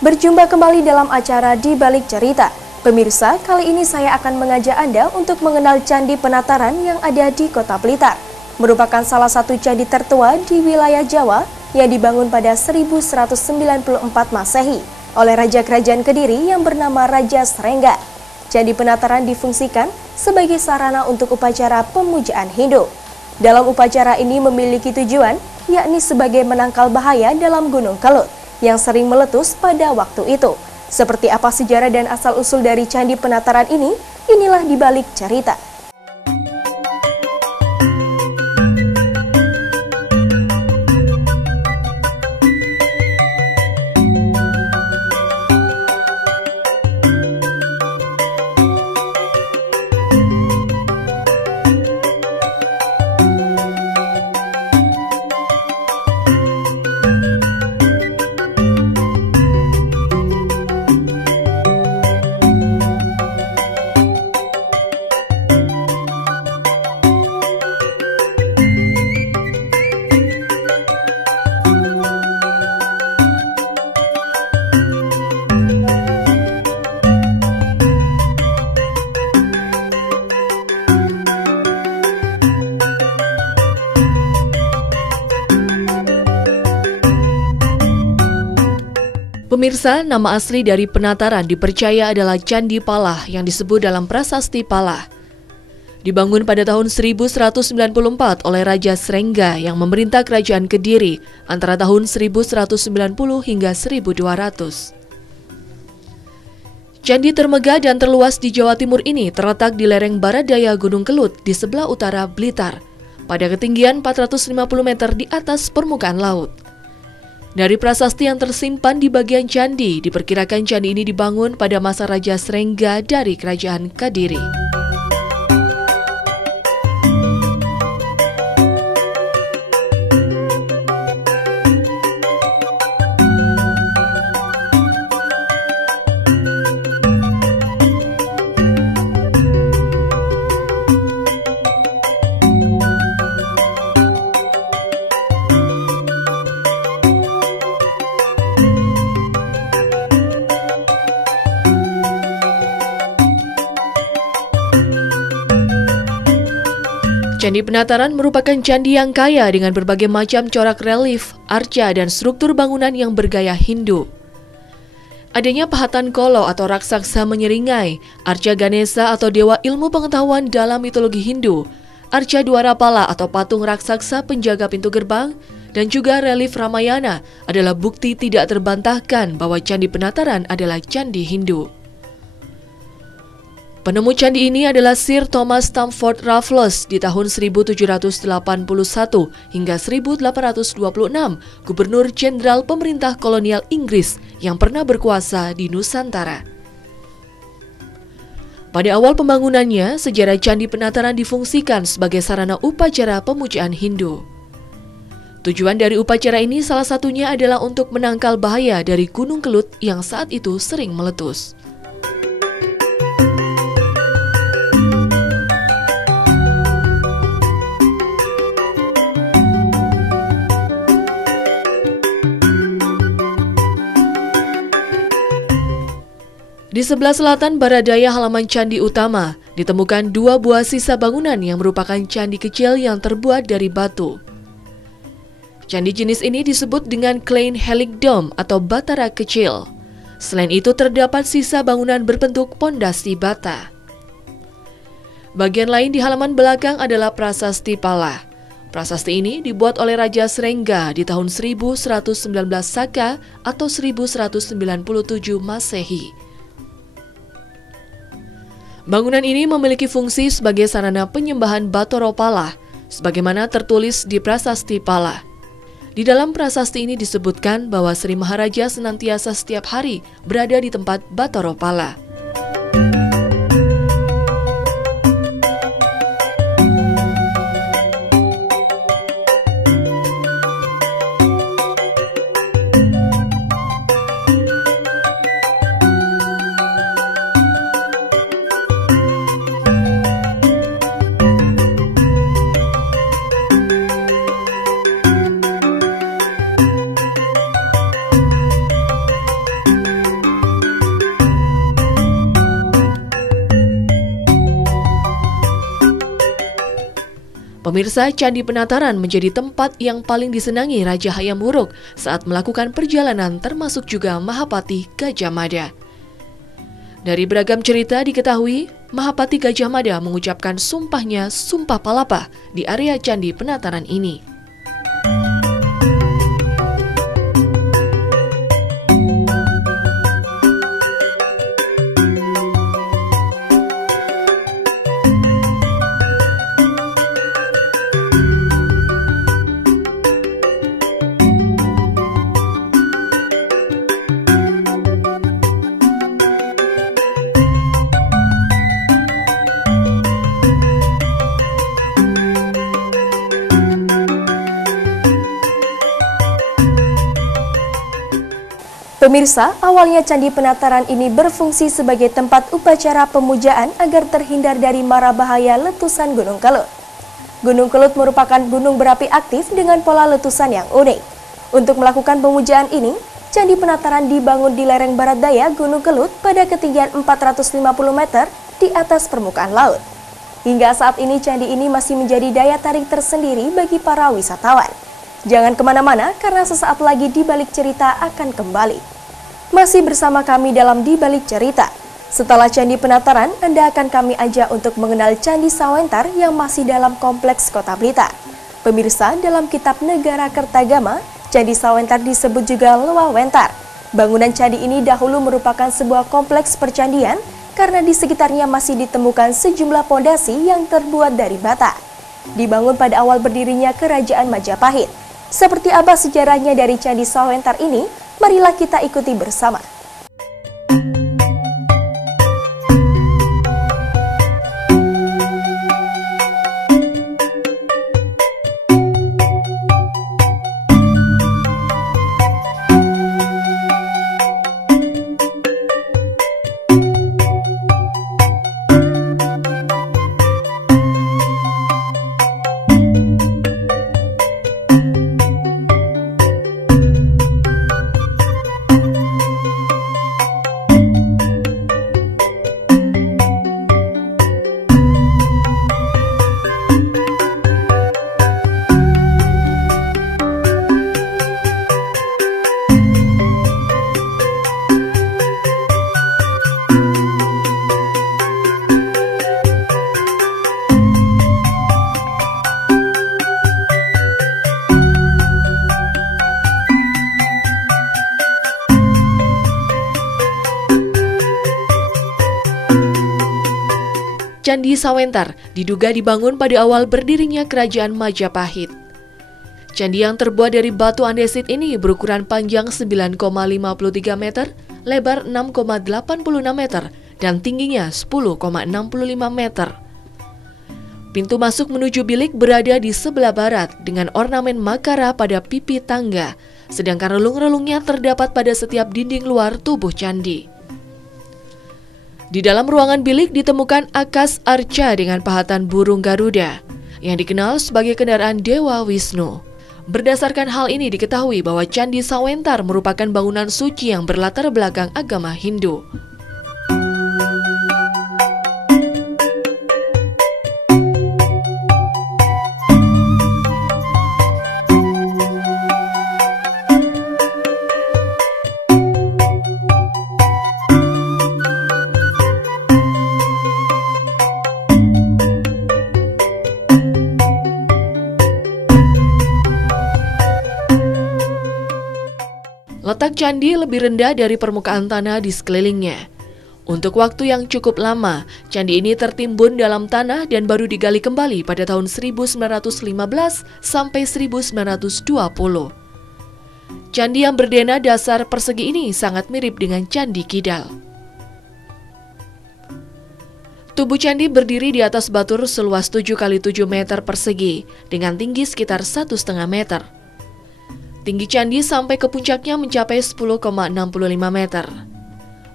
Berjumpa kembali dalam acara Di Balik Cerita. Pemirsa, kali ini saya akan mengajak Anda untuk mengenal Candi Penataran yang ada di Kota Blitar. Merupakan salah satu candi tertua di wilayah Jawa yang dibangun pada 1194 Masehi oleh Raja Kerajaan Kediri yang bernama Raja Srengga. Candi Penataran difungsikan sebagai sarana untuk upacara pemujaan Hindu. Dalam upacara ini memiliki tujuan, yakni sebagai menangkal bahaya dalam Gunung Kelut yang sering meletus pada waktu itu. Seperti apa sejarah dan asal-usul dari Candi Penataran ini? Inilah Di Balik Cerita. Pemirsa, nama asli dari Penataran dipercaya adalah Candi Palah yang disebut dalam prasasti Palah. Dibangun pada tahun 1194 oleh Raja Srengga yang memerintah Kerajaan Kediri antara tahun 1190 hingga 1200. Candi termegah dan terluas di Jawa Timur ini terletak di lereng barat daya Gunung Kelut di sebelah utara Blitar, pada ketinggian 450 meter di atas permukaan laut. Dari prasasti yang tersimpan di bagian candi, diperkirakan candi ini dibangun pada masa Raja Srengga dari Kerajaan Kediri. Candi Penataran merupakan candi yang kaya dengan berbagai macam corak relief, arca, dan struktur bangunan yang bergaya Hindu. Adanya pahatan kolo atau raksasa menyeringai, arca Ganesha atau dewa ilmu pengetahuan dalam mitologi Hindu, arca Dwarapala atau patung raksasa penjaga pintu gerbang, dan juga relief Ramayana adalah bukti tidak terbantahkan bahwa Candi Penataran adalah candi Hindu. Penemu candi ini adalah Sir Thomas Stamford Raffles di tahun 1781 hingga 1826, Gubernur Jenderal Pemerintah Kolonial Inggris yang pernah berkuasa di Nusantara. Pada awal pembangunannya, sejarah Candi Penataran difungsikan sebagai sarana upacara pemujaan Hindu. Tujuan dari upacara ini salah satunya adalah untuk menangkal bahaya dari Gunung Kelut yang saat itu sering meletus. Di sebelah selatan barat daya halaman candi utama, ditemukan dua buah sisa bangunan yang merupakan candi kecil yang terbuat dari batu. Candi jenis ini disebut dengan Klein Helic Dome atau batara kecil. Selain itu terdapat sisa bangunan berbentuk pondasi bata. Bagian lain di halaman belakang adalah prasasti Palah. Prasasti ini dibuat oleh Raja Srengga di tahun 1119 Saka atau 1197 Masehi. Bangunan ini memiliki fungsi sebagai sarana penyembahan Batara Palah, sebagaimana tertulis di prasasti Palah. Di dalam prasasti ini disebutkan bahwa Sri Maharaja senantiasa setiap hari berada di tempat Batara Palah. Pemirsa, Candi Penataran menjadi tempat yang paling disenangi Raja Hayam Wuruk saat melakukan perjalanan, termasuk juga Mahapati Gajah Mada. Dari beragam cerita diketahui, Mahapati Gajah Mada mengucapkan sumpahnya Sumpah Palapa di area Candi Penataran ini. Pemirsa, awalnya Candi Penataran ini berfungsi sebagai tempat upacara pemujaan agar terhindar dari mara bahaya letusan Gunung Kelut. Gunung Kelut merupakan gunung berapi aktif dengan pola letusan yang unik. Untuk melakukan pemujaan ini, Candi Penataran dibangun di lereng barat daya Gunung Kelut pada ketinggian 450 meter di atas permukaan laut. Hingga saat ini candi ini masih menjadi daya tarik tersendiri bagi para wisatawan. Jangan kemana-mana karena sesaat lagi Di Balik Cerita akan kembali. Masih bersama kami dalam Di Balik Cerita. Setelah Candi Penataran, Anda akan kami ajak untuk mengenal Candi Sawentar yang masih dalam kompleks Kota Blitar. Pemirsa, dalam kitab Negara Kertagama, Candi Sawentar disebut juga Loa Wentar. Bangunan candi ini dahulu merupakan sebuah kompleks percandian karena di sekitarnya masih ditemukan sejumlah pondasi yang terbuat dari bata. Dibangun pada awal berdirinya Kerajaan Majapahit. Seperti apa sejarahnya dari Candi Sawentar ini? Marilah kita ikuti bersama. Candi Sawentar diduga dibangun pada awal berdirinya Kerajaan Majapahit. Candi yang terbuat dari batu andesit ini berukuran panjang 9,53 meter, lebar 6,86 meter, dan tingginya 10,65 meter. Pintu masuk menuju bilik berada di sebelah barat dengan ornamen makara pada pipi tangga, sedangkan relung-relungnya terdapat pada setiap dinding luar tubuh candi. Di dalam ruangan bilik ditemukan akas arca dengan pahatan burung Garuda yang dikenal sebagai kendaraan Dewa Wisnu. Berdasarkan hal ini diketahui bahwa Candi Sawentar merupakan bangunan suci yang berlatar belakang agama Hindu. Letak candi lebih rendah dari permukaan tanah di sekelilingnya. Untuk waktu yang cukup lama, candi ini tertimbun dalam tanah dan baru digali kembali pada tahun 1915 sampai 1920. Candi yang berdena dasar persegi ini sangat mirip dengan Candi Kidal. Tubuh candi berdiri di atas batur seluas 7 x 7 meter persegi dengan tinggi sekitar 1,5 meter. Tinggi candi sampai ke puncaknya mencapai 10,65 meter.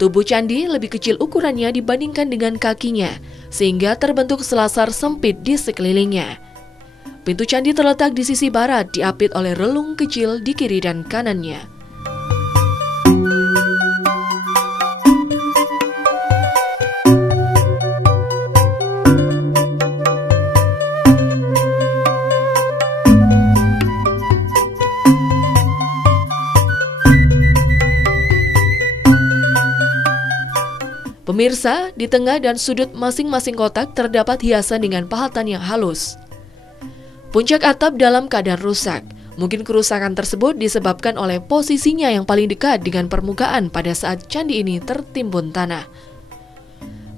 Tubuh candi lebih kecil ukurannya dibandingkan dengan kakinya, sehingga terbentuk selasar sempit di sekelilingnya. Pintu candi terletak di sisi barat, diapit oleh relung kecil di kiri dan kanannya. Pemirsa, di tengah dan sudut masing-masing kotak terdapat hiasan dengan pahatan yang halus. Puncak atap dalam keadaan rusak. Mungkin kerusakan tersebut disebabkan oleh posisinya yang paling dekat dengan permukaan pada saat candi ini tertimbun tanah.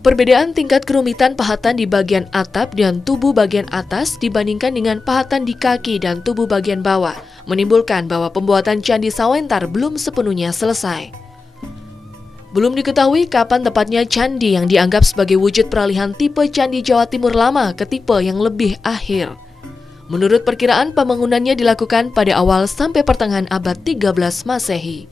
Perbedaan tingkat kerumitan pahatan di bagian atap dan tubuh bagian atas dibandingkan dengan pahatan di kaki dan tubuh bagian bawah menimbulkan bahwa pembuatan Candi Sawentar belum sepenuhnya selesai. Belum diketahui kapan tepatnya candi yang dianggap sebagai wujud peralihan tipe Candi Jawa Timur lama ke tipe yang lebih akhir. Menurut perkiraan, pembangunannya dilakukan pada awal sampai pertengahan abad 13 Masehi.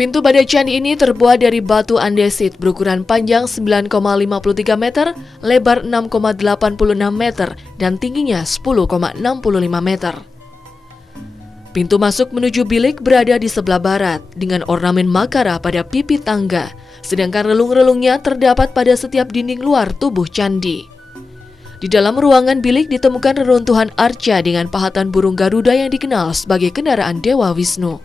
Pintu pada candi ini terbuat dari batu andesit berukuran panjang 9,53 meter, lebar 6,86 meter, dan tingginya 10,65 meter. Pintu masuk menuju bilik berada di sebelah barat dengan ornamen makara pada pipi tangga, sedangkan relung-relungnya terdapat pada setiap dinding luar tubuh candi. Di dalam ruangan bilik ditemukan reruntuhan arca dengan pahatan burung Garuda yang dikenal sebagai kendaraan Dewa Wisnu.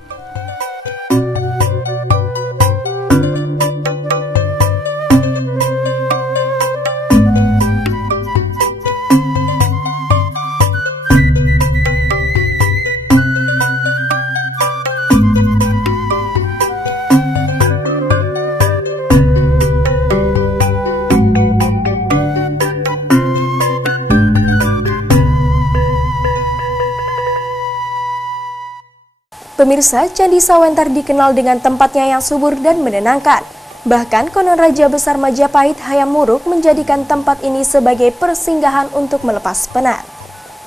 Pemirsa, Candi Sawentar dikenal dengan tempatnya yang subur dan menenangkan. Bahkan konon Raja Besar Majapahit Hayam Wuruk menjadikan tempat ini sebagai persinggahan untuk melepas penat.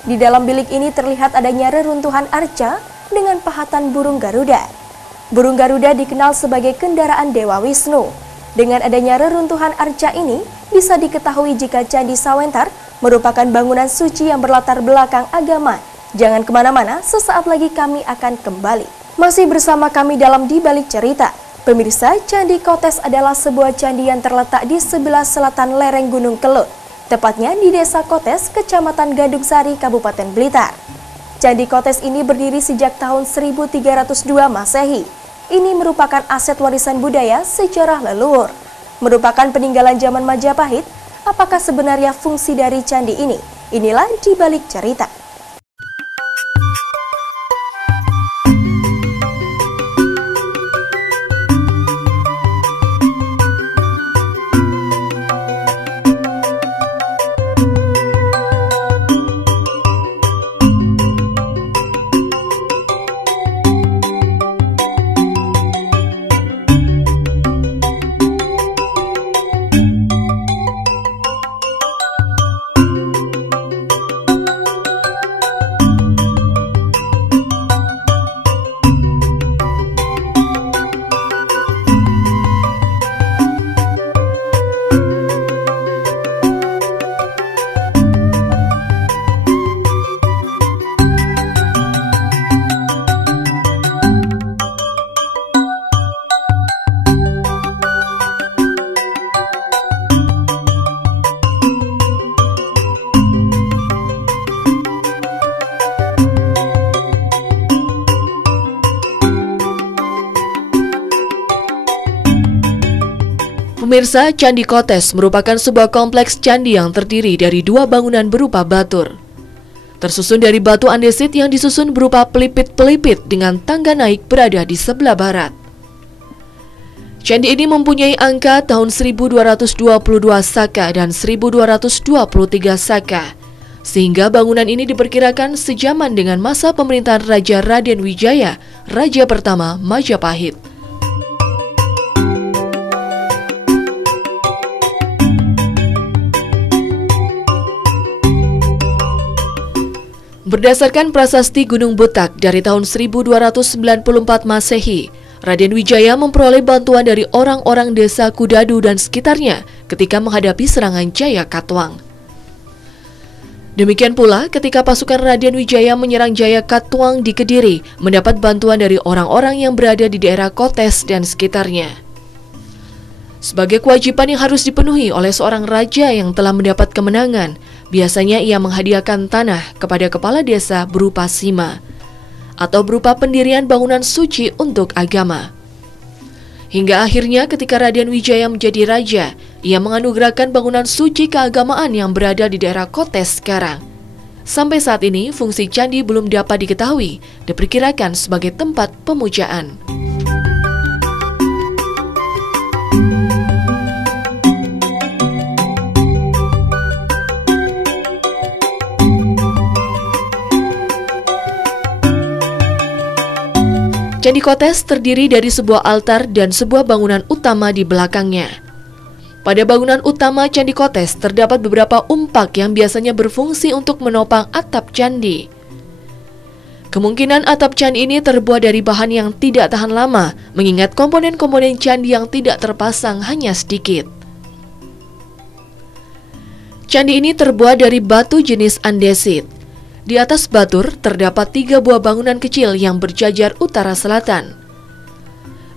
Di dalam bilik ini terlihat adanya reruntuhan arca dengan pahatan burung Garuda. Burung Garuda dikenal sebagai kendaraan Dewa Wisnu. Dengan adanya reruntuhan arca ini, bisa diketahui jika Candi Sawentar merupakan bangunan suci yang berlatar belakang agama. Jangan kemana-mana, sesaat lagi kami akan kembali. Masih bersama kami dalam Di Balik Cerita. Pemirsa, Candi Kotes adalah sebuah candi yang terletak di sebelah selatan lereng Gunung Kelut, tepatnya di Desa Kotes, Kecamatan Gadung Sari, Kabupaten Blitar. Candi Kotes ini berdiri sejak tahun 1302 Masehi. Ini merupakan aset warisan budaya sejarah leluhur. Merupakan peninggalan zaman Majapahit. Apakah sebenarnya fungsi dari candi ini? Inilah Di Balik Cerita. Pemirsa, Candi Kotes merupakan sebuah kompleks candi yang terdiri dari dua bangunan berupa batur. Tersusun dari batu andesit yang disusun berupa pelipit-pelipit dengan tangga naik berada di sebelah barat. Candi ini mempunyai angka tahun 1222 Saka dan 1223 Saka, sehingga bangunan ini diperkirakan sejaman dengan masa pemerintahan Raja Raden Wijaya, Raja pertama Majapahit. Berdasarkan prasasti Gunung Butak dari tahun 1294 Masehi, Raden Wijaya memperoleh bantuan dari orang-orang desa Kudadu dan sekitarnya ketika menghadapi serangan Jaya Katuang. Demikian pula ketika pasukan Raden Wijaya menyerang Jaya Katuang di Kediri, mendapat bantuan dari orang-orang yang berada di daerah Kotes dan sekitarnya. Sebagai kewajiban yang harus dipenuhi oleh seorang raja yang telah mendapat kemenangan, biasanya ia menghadiahkan tanah kepada kepala desa berupa sima, atau berupa pendirian bangunan suci untuk agama. Hingga akhirnya ketika Raden Wijaya menjadi raja, ia menganugerahkan bangunan suci keagamaan yang berada di daerah Kotes sekarang. Sampai saat ini, fungsi candi belum dapat diketahui, diperkirakan sebagai tempat pemujaan. Candi Kotes terdiri dari sebuah altar dan sebuah bangunan utama di belakangnya. Pada bangunan utama Candi Kotes terdapat beberapa umpak yang biasanya berfungsi untuk menopang atap candi. Kemungkinan atap candi ini terbuat dari bahan yang tidak tahan lama, mengingat komponen-komponen candi yang tidak terpasang hanya sedikit. Candi ini terbuat dari batu jenis andesit. Di atas batur terdapat 3 buah bangunan kecil yang berjajar utara-selatan.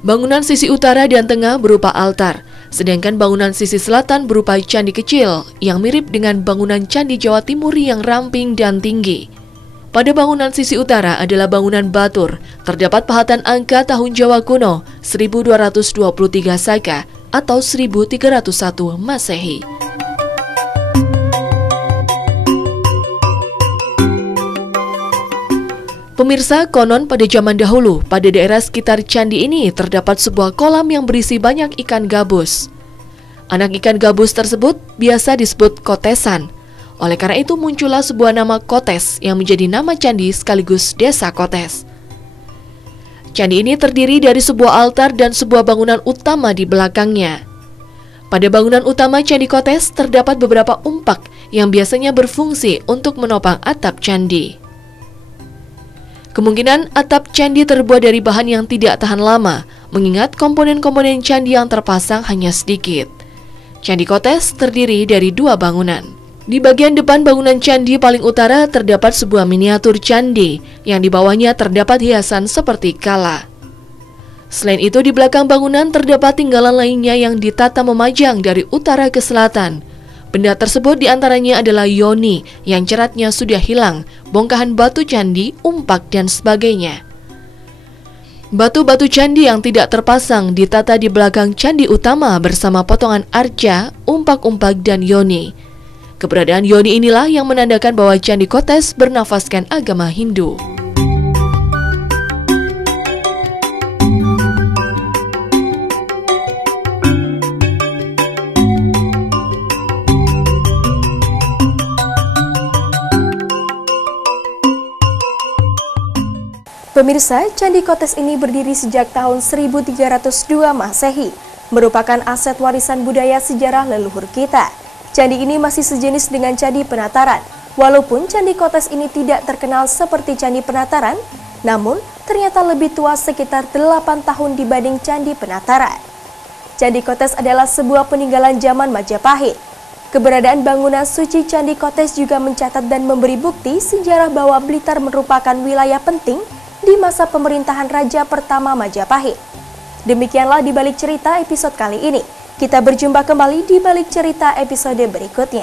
Bangunan sisi utara dan tengah berupa altar, sedangkan bangunan sisi selatan berupa candi kecil yang mirip dengan bangunan candi Jawa Timur yang ramping dan tinggi. Pada bangunan sisi utara adalah bangunan batur, terdapat pahatan angka tahun Jawa kuno 1223 Saka atau 1301 Masehi. Pemirsa, konon pada zaman dahulu, pada daerah sekitar candi ini terdapat sebuah kolam yang berisi banyak ikan gabus. Anak ikan gabus tersebut biasa disebut kotesan. Oleh karena itu muncullah sebuah nama Kotes yang menjadi nama candi sekaligus desa Kotes. Candi ini terdiri dari sebuah altar dan sebuah bangunan utama di belakangnya. Pada bangunan utama Candi Kotes terdapat beberapa umpak yang biasanya berfungsi untuk menopang atap candi. Kemungkinan atap candi terbuat dari bahan yang tidak tahan lama, mengingat komponen-komponen candi yang terpasang hanya sedikit. Candi Kotes terdiri dari 2 bangunan. Di bagian depan bangunan candi paling utara terdapat sebuah miniatur candi, yang di bawahnya terdapat hiasan seperti kala. Selain itu di belakang bangunan terdapat tinggalan lainnya yang ditata memajang dari utara ke selatan. Benda tersebut diantaranya adalah yoni yang ceratnya sudah hilang, bongkahan batu candi, umpak, dan sebagainya. Batu-batu candi yang tidak terpasang ditata di belakang candi utama bersama potongan arca, umpak-umpak, dan yoni. Keberadaan yoni inilah yang menandakan bahwa Candi Kotes bernafaskan agama Hindu. Pemirsa, Candi Kotes ini berdiri sejak tahun 1302 Masehi, merupakan aset warisan budaya sejarah leluhur kita. Candi ini masih sejenis dengan Candi Penataran. Walaupun Candi Kotes ini tidak terkenal seperti Candi Penataran, namun ternyata lebih tua sekitar 8 tahun dibanding Candi Penataran. Candi Kotes adalah sebuah peninggalan zaman Majapahit. Keberadaan bangunan suci Candi Kotes juga mencatat dan memberi bukti sejarah bahwa Blitar merupakan wilayah penting di masa pemerintahan Raja pertama Majapahit. Demikianlah di balik cerita episode kali ini. Kita berjumpa kembali di balik cerita episode berikutnya.